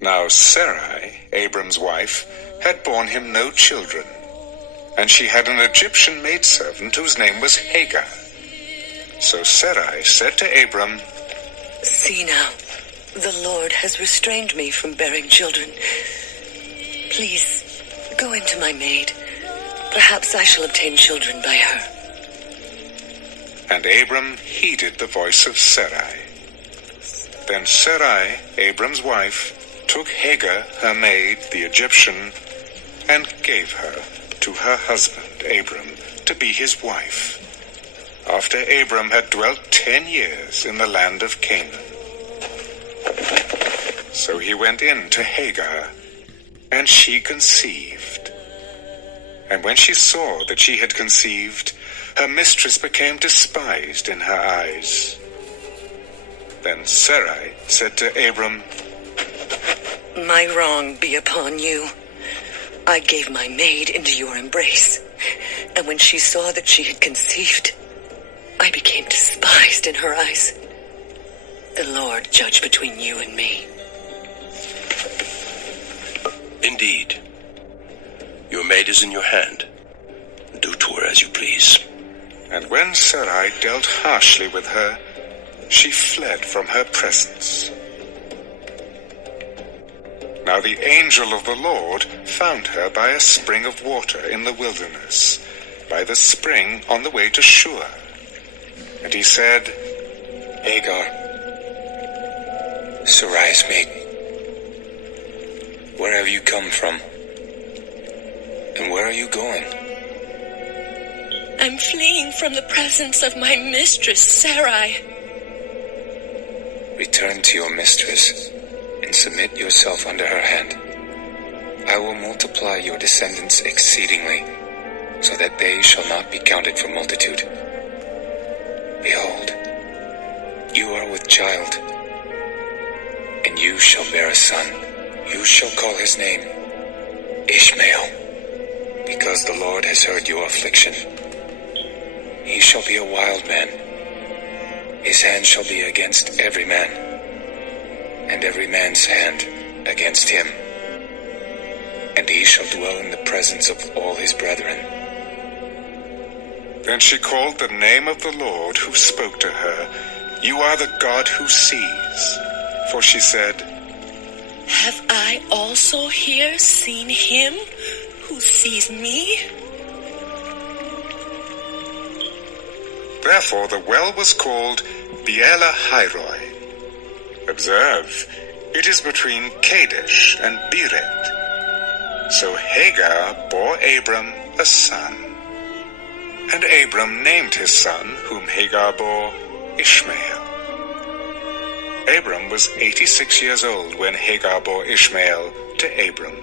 Now Sarai, Abram's wife, had borne him no children, and she had an Egyptian maidservant whose name was Hagar. So Sarai said to Abram, "See now, the Lord has restrained me from bearing children. Please, go into my maid. Perhaps I shall obtain children by her." And Abram heeded the voice of Sarai. Then Sarai, Abram's wife, took Hagar, her maid, the Egyptian, and gave her to her husband Abram to be his wife, after Abram had dwelt 10 years in the land of Canaan. So he went in to Hagar, and she conceived. And when she saw that she had conceived, her mistress became despised in her eyes. Then Sarai said to Abram, "My wrong be upon you. I gave my maid into your embrace, and when she saw that she had conceived, I became despised in her eyes. The Lord judge between you and me." Indeed, your maid is in your hand. Do to her as you please. And when Sarai dealt harshly with her, she fled from her presence. Now the angel of the Lord found her by a spring of water in the wilderness, by the spring on the way to Shur. And he said, "Hagar, Sarai's maid, where have you come from? And where are you going?" "I'm fleeing from the presence of my mistress, Sarai." "Return to your mistress and submit yourself under her hand. I will multiply your descendants exceedingly, so that they shall not be counted for multitude. Behold, you are with child, and you shall bear a son. You shall call his name Ishmael, because the Lord has heard your affliction. He shall be a wild man. His hand shall be against every man, and every man's hand against him. And he shall dwell in the presence of all his brethren." Then she called the name of the Lord who spoke to her, "You are the God who sees." For she said, "Have I also here seen him who sees me?" Therefore the well was called Beela Hairoi. Observe, it is between Kadesh and Beret. So Hagar bore Abram a son. And Abram named his son, whom Hagar bore, Ishmael. Abram was 86 years old when Hagar bore Ishmael to Abram.